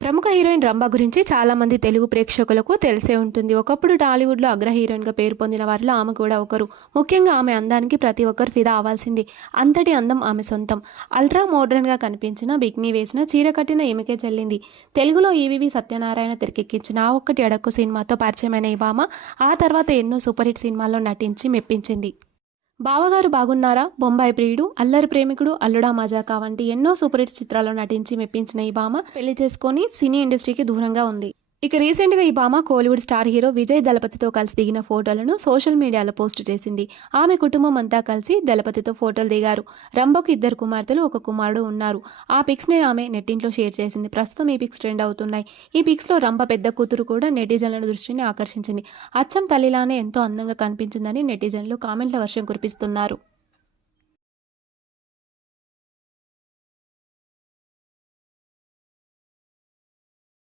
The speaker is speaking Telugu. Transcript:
ప్రముఖ హీరోయిన్ రంభ గురించి చాలా మంది తెలుగు ప్రేక్షకులకు తెలిసే ఉంటుంది. ఒకప్పుడు టాలీవుడ్లో అగ్ర హీరోయిన్గా పేరు పొందిన వారిలో ఆమె కూడా ఒకరు. ముఖ్యంగా ఆమె అందానికి ప్రతి ఒక్కరు ఫిదా అవ్వాల్సింది అంతటి అందం ఆమె సొంతం. అల్ట్రా మోడ్రన్గా కనిపించిన బిగ్నీ వేసిన చీర కట్టిన ఈమెకే చెల్లింది. తెలుగులో ఈవివి సత్యనారాయణ తెరకెక్కించిన ఆ ఒక్కటి అడక్కు సినిమాతో పరిచయమైన ఈ భామ ఆ తర్వాత ఎన్నో సూపర్ హిట్ సినిమాల్లో నటించి మెప్పించింది. బావగారు బాగున్నారా? బొంబాయి ప్రియుడు అల్లరి ప్రేమికుడు అల్లుడా మజాకా వంటి ఎన్నో సూపర్ హిట్ చిత్రాల్లో నటించి మెప్పించిన ఈ భామ పెళ్ళి చేసుకొని సినీ ఇండస్ట్రీకి దూరంగా ఉంది. ఇక రీసెంట్గా ఈ భామ కోలీవుడ్ స్టార్ హీరో విజయ్ దళపతితో కలిసి దిగిన ఫోటోలను సోషల్ మీడియాలో పోస్ట్ చేసింది. ఆమె కుటుంబం అంతా కలిసి దళపతితో ఫోటోలు దిగారు. రంబోకి ఇద్దరు కుమార్తెలు ఒక కుమారుడు ఉన్నారు. ఆ పిక్స్ని ఆమె నెట్టింట్లో షేర్ చేసింది. ప్రస్తుతం ఈ పిక్స్ ట్రెండ్ అవుతున్నాయి. ఈ పిక్స్లో రంభ పెద్ద కూతురు కూడా నెటిజన్ల దృష్టిని ఆకర్షించింది. అచ్చం తల్లిలానే ఎంతో అందంగా కనిపించిందని నెటిజన్లు కామెంట్ల వర్షం కురిపిస్తున్నారు.